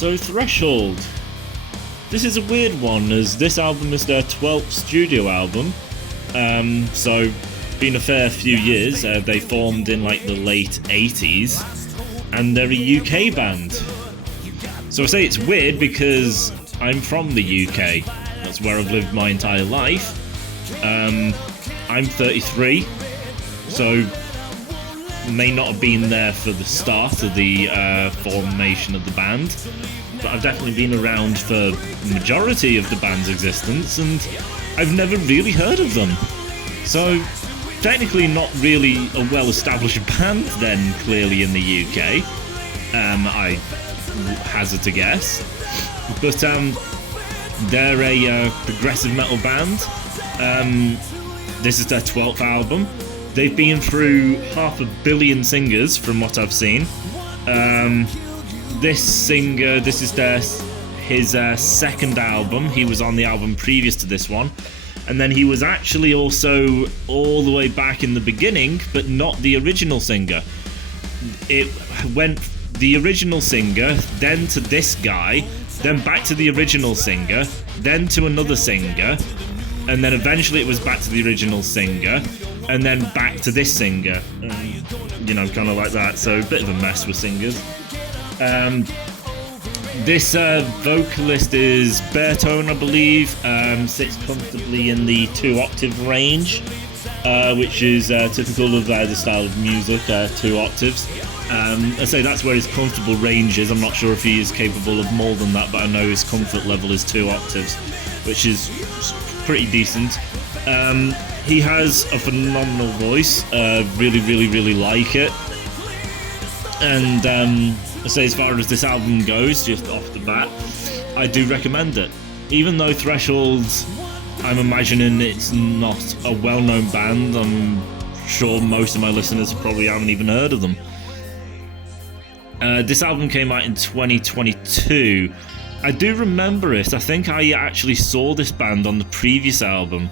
So Threshold. This is a weird one, as this album is their 12th studio album. So been a fair few years. They formed in like the late 80s, and they're a UK band. So I say it's weird because I'm from the UK. That's where I've lived my entire life. I'm 33, so may not have been there for the start of the formation of the band, but I've definitely been around for the majority of the band's existence, and I've never really heard of them. So technically not really a well-established band then, clearly, in the UK. I hazard to guess. But they're a progressive metal band. This is their 12th album. They've been through 500 million singers from what I've seen. This singer, this is his second album. He was on the album previous to this one. And then he was actually also all the way back in the beginning, but not the original singer. It went the original singer, then to this guy, then back to the original singer, then to another singer, and then eventually it was back to the original singer, and then back to this singer. Kind of like that. So a bit of a mess with singers. This vocalist is baritone, I believe, sits comfortably in the 2-octave range, which is typical of the style of music, 2 octaves. I say that's where his comfortable range is. I'm not sure if he is capable of more than that, but I know his comfort level is 2 octaves, which is pretty decent. He has a phenomenal voice, really like it. And I say, as far as this album goes, just off the bat, I do recommend it. Even though Threshold, I'm imagining it's not a well-known band, I'm sure most of my listeners probably haven't even heard of them. This album came out in 2022. I do remember it. I think I actually saw this band on the previous album,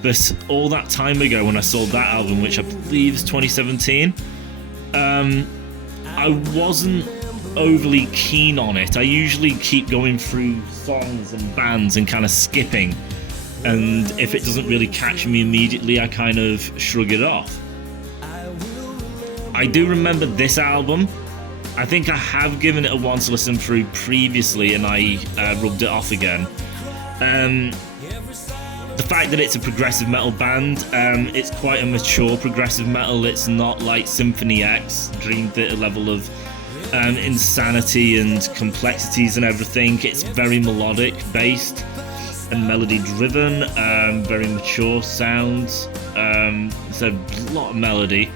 but all that time ago when I saw that album, which I believe is 2017, I wasn't overly keen on it. I usually keep going through songs and bands and kind of skipping, and if it doesn't really catch me immediately, I kind of shrug it off. I do remember this album. I think I have given it a once listen through previously, and I rubbed it off again. The fact that it's a progressive metal band, it's quite a mature progressive metal. It's not like Symphony X, Dream Theater level of insanity and complexities and everything. It's very melodic based and melody driven, very mature sounds. It's a lot of melody.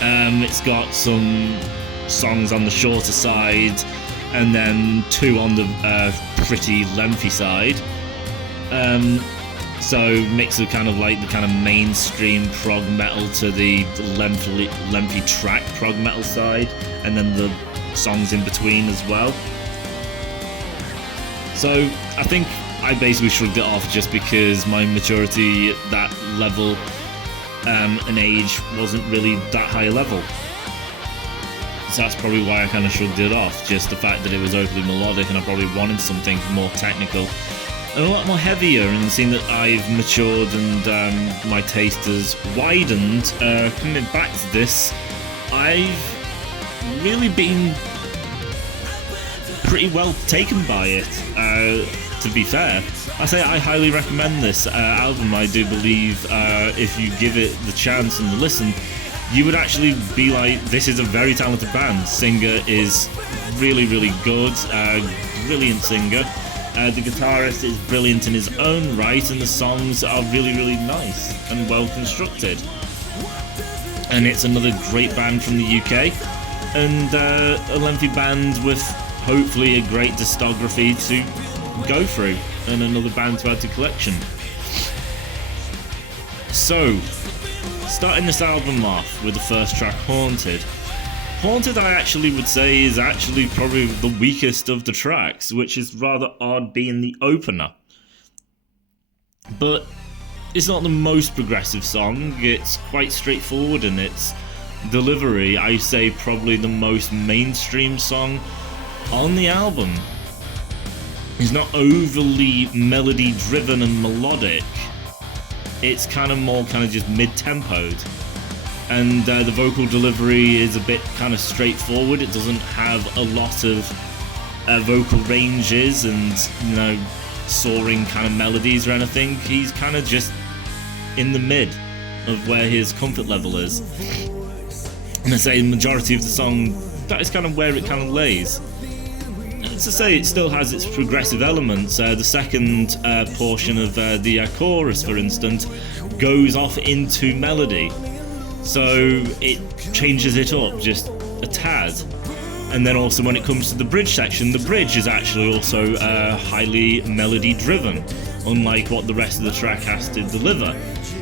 It's got some songs on the shorter side, and then 2 on the pretty lengthy side. So mix of kind of like the kind of mainstream prog metal to the lengthy track prog metal side, and then the songs in between as well. So I think I basically shrugged it off just because my maturity at that level and age wasn't really that high a level. So that's probably why I kind of shrugged it off, just the fact that it was overly melodic, and I probably wanted something more technical and a lot more heavier. And seeing that I've matured and my taste has widened, coming back to this, I've really been pretty well taken by it, to be fair. I say I highly recommend this album. I do believe if you give it the chance and the listen, you would actually be like, this is a very talented band. Singer is really good, brilliant singer. The guitarist is brilliant in his own right, and the songs are really nice and well constructed. And it's another great band from the UK, and a lengthy band with hopefully a great discography to go through, and another band to add to collection. So, starting this album off with the first track, Haunted. Haunted, I actually would say, is actually probably the weakest of the tracks, which is rather odd being the opener. But it's not the most progressive song. It's quite straightforward in its delivery. I say probably the most mainstream song on the album is not overly melody driven and melodic. It's kind of more kind of just mid-tempoed, and the vocal delivery is a bit kind of straightforward. It doesn't have a lot of vocal ranges and, you know, soaring kind of melodies or anything. He's kind of just in the mid of where his comfort level is, and I say the majority of the song, that is kind of where it kind of lays. As I say, it still has its progressive elements. The second portion of the chorus, for instance, goes off into melody, so it changes it up just a tad. And then also when it comes to the bridge section, the bridge is actually also highly melody driven, unlike what the rest of the track has to deliver.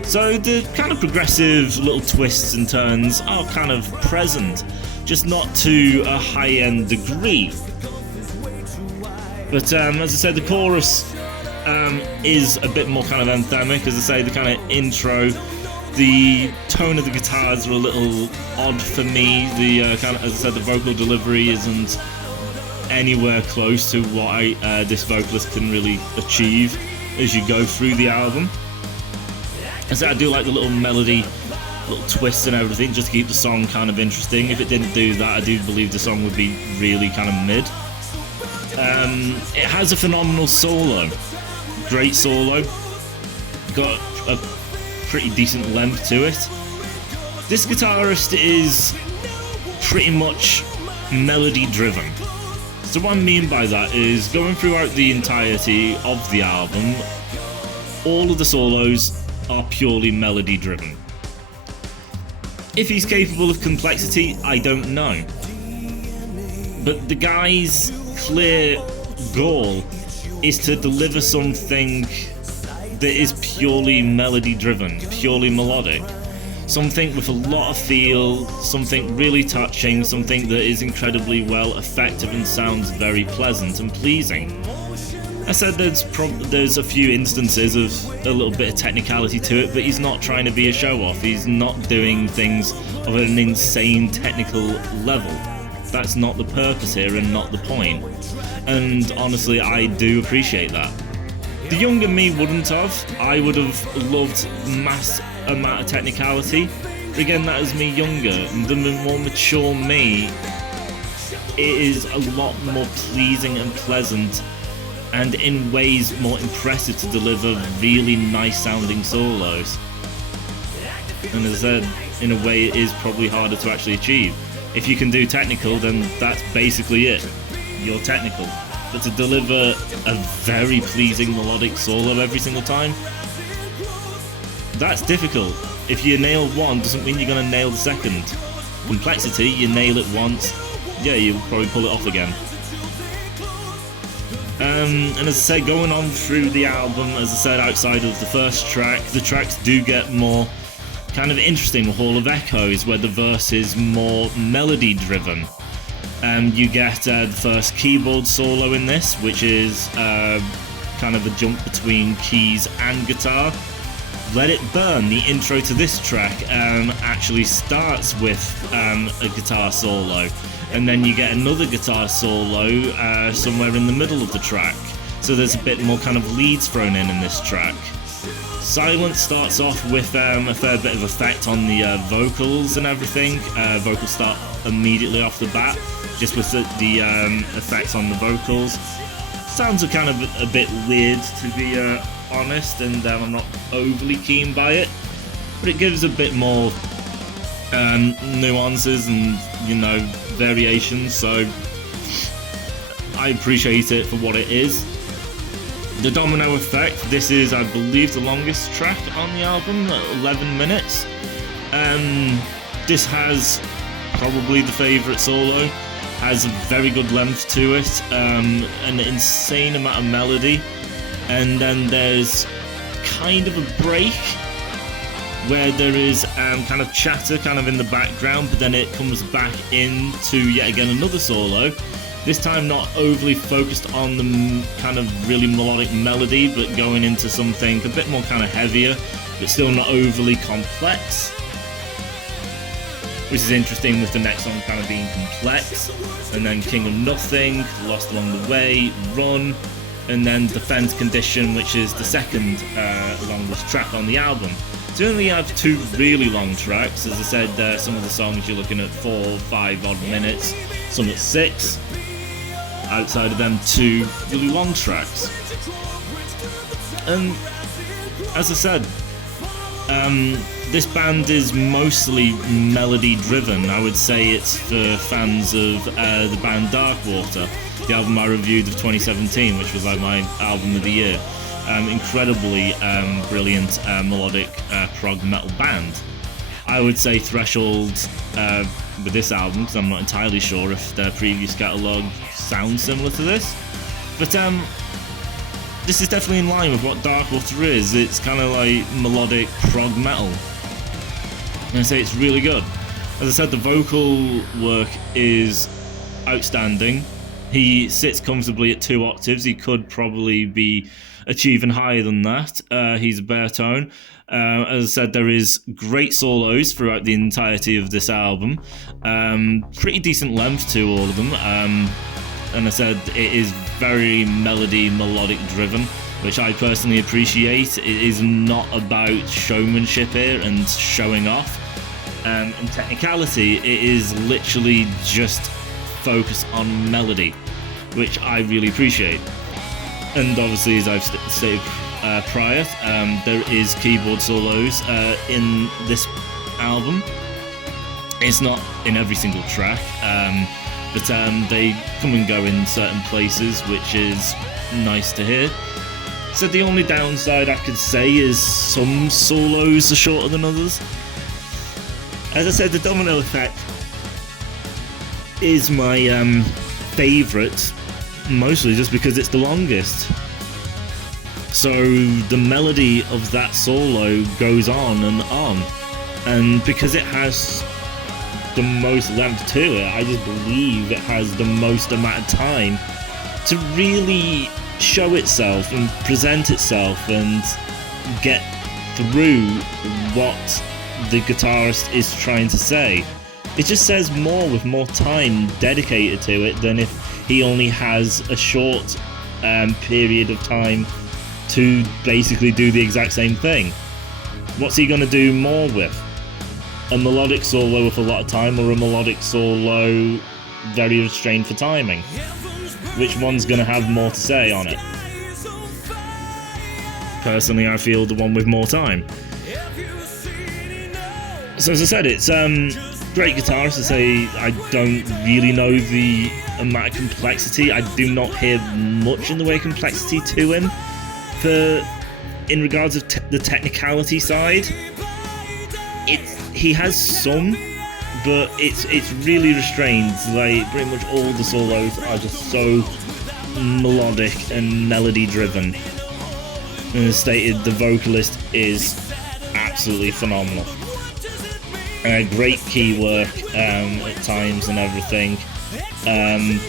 So the kind of progressive little twists and turns are kind of present, just not to a high-end degree. But as I said, the chorus is a bit more kind of anthemic. As I say, the kind of intro, the tone of the guitars are a little odd for me. The kind of, as I said, the vocal delivery isn't anywhere close to what this vocalist can really achieve as you go through the album. As I said, I do like the little melody, little twists and everything, just to keep the song kind of interesting. If it didn't do that, I do believe the song would be really kind of mid. It has a phenomenal solo, great solo, got a pretty decent length to it. This guitarist is pretty much melody driven. So what I mean by that is, going throughout the entirety of the album, all of the solos are purely melody driven. If he's capable of complexity, I don't know. But the guy's clear goal is to deliver something that is purely melody driven, purely melodic. Something with a lot of feel, something really touching, something that is incredibly well effective and sounds very pleasant and pleasing. I said there's a few instances of a little bit of technicality to it, but he's not trying to be a show-off. He's not doing things of an insane technical level. That's not the purpose here and not the point. And honestly, I do appreciate that. The younger me wouldn't have. I would have loved mass amount of technicality. But again, that is me younger. The more mature me, it is a lot more pleasing and pleasant, and in ways more impressive to deliver really nice sounding solos. And as I said, in a way it is probably harder to actually achieve. If you can do technical, then that's basically it. You're technical. But to deliver a very pleasing melodic solo every single time, that's difficult. If you nail one, doesn't mean you're going to nail the second. Complexity, you nail it once, yeah, you'll probably pull it off again. And as I say, going on through the album, as I said, outside of the first track, the tracks do get more kind of interesting. Hall of Echoes, where the verse is more melody driven. You get the first keyboard solo in this, which is kind of a jump between keys and guitar. Let It Burn, the intro to this track, actually starts with a guitar solo, and then you get another guitar solo somewhere in the middle of the track. So there's a bit more kind of leads thrown in this track. Silence starts off with a fair bit of effect on the vocals and everything. Vocals start immediately off the bat, just with the effects on the vocals. Sounds are kind of a bit weird, to be honest, and I'm not overly keen by it. But it gives a bit more nuances and, you know, variations, so I appreciate it for what it is. The Domino Effect, this is, I believe, the longest track on the album, 11 minutes. This has probably the favourite solo, has a very good length to it, an insane amount of melody, and then there's kind of a break where there is kind of chatter kind of in the background, but then it comes back into yet again another solo. This time not overly focused on the kind of really melodic melody, but going into something a bit more kind of heavier, but still not overly complex. which is interesting with the next song kind of being complex, and then King of Nothing, Lost Along the Way, Run, and then Defense Condition, which is the second longest track on the album. So we only have 2 really long tracks. As I said, some of the songs you're looking at 4, 5 odd minutes, some at 6. Outside of them, 2 really long tracks. And as I said, this band is mostly melody driven. I would say it's for fans of the band Darkwater, the album I reviewed of 2017, which was like my album of the year. Incredibly brilliant melodic prog metal band. I would say Threshold with this album, because I'm not entirely sure if their previous catalogue sounds similar to this, but this is definitely in line with what Darkwater is. It's kind of like melodic prog metal, and I say it's really good. As I said, the vocal work is outstanding. He sits comfortably at 2 octaves. He could probably be achieving higher than that. He's a baritone. As I said, there is great solos throughout the entirety of this album. Pretty decent length to all of them. And I said it is very melodic driven, which I personally appreciate. It is not about showmanship here and showing off and technicality. It is literally just focus on melody, which I really appreciate. And obviously, as I've stated prior, there is keyboard solos in this album. It's not in every single track, but they come and go in certain places, which is nice to hear. So the only downside I could say is some solos are shorter than others. As I said, the Domino Effect is my favourite, mostly just because it's the longest. So the melody of that solo goes on, and because it has the most length to it, I just believe it has the most amount of time to really show itself and present itself and get through what the guitarist is trying to say. It just says more with more time dedicated to it than if he only has a short period of time to basically do the exact same thing. What's he going to do more with? A melodic solo with a lot of time, or a melodic solo very restrained for timing? Which one's going to have more to say on it? Personally, I feel the one with more time. So as I said, it's great guitarist. To say I don't really know the amount of complexity. I do not hear much in the way of complexity to him. In regards of the technicality side, he has some, but it's really restrained. Like pretty much all the solos are just so melodic and melody driven. And as stated, the vocalist is absolutely phenomenal. Great key work at times and everything. And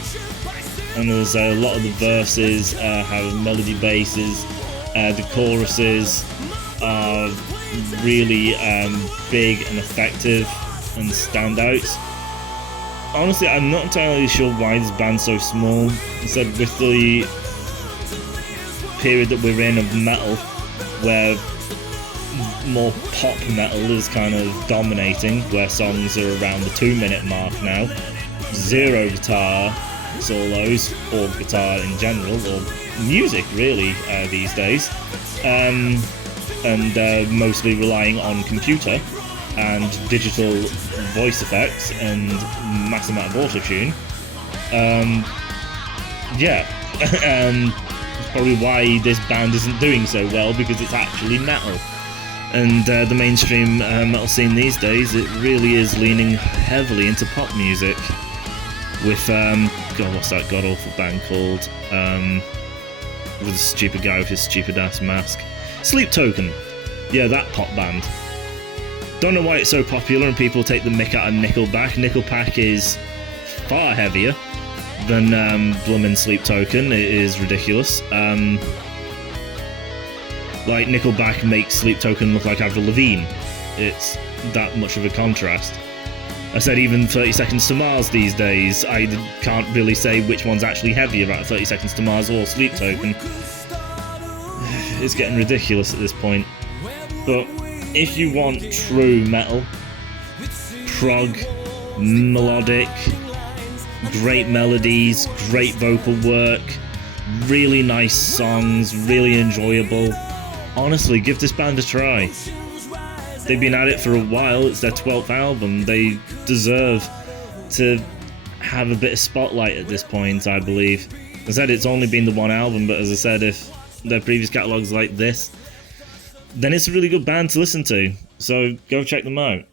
there's a lot of the verses have melody bases. The choruses are really big and effective and stand out. Honestly, I'm not entirely sure why this band's so small. Instead, with the period that we're in of metal, where more pop metal is kind of dominating, where songs are around the 2-minute mark now, 0 guitar solos, or guitar in general, or music really these days, and mostly relying on computer and digital voice effects and massive amount of auto-tune. Probably why this band isn't doing so well, because it's actually metal. And the mainstream metal scene these days, it really is leaning heavily into pop music. With, what's that god-awful band called? With the stupid guy with his stupid-ass mask. Sleep Token. Yeah, that pop band. Don't know why it's so popular and people take the mick out of Nickelback. Nickelback is far heavier than bloomin' Sleep Token. It is ridiculous. Like, Nickelback makes Sleep Token look like Avril Lavigne. It's that much of a contrast. I said even 30 Seconds to Mars these days, I can't really say which one's actually heavier, about 30 Seconds to Mars or Sleep Token. It's getting ridiculous at this point. But if you want true metal, prog, melodic, great melodies, great vocal work, really nice songs, really enjoyable, honestly, give this band a try. They've been at it for a while, it's their 12th album, they deserve to have a bit of spotlight at this point, I believe. I said it's only been the one album, but as I said, if their previous catalogue's like this, then it's a really good band to listen to, so go check them out.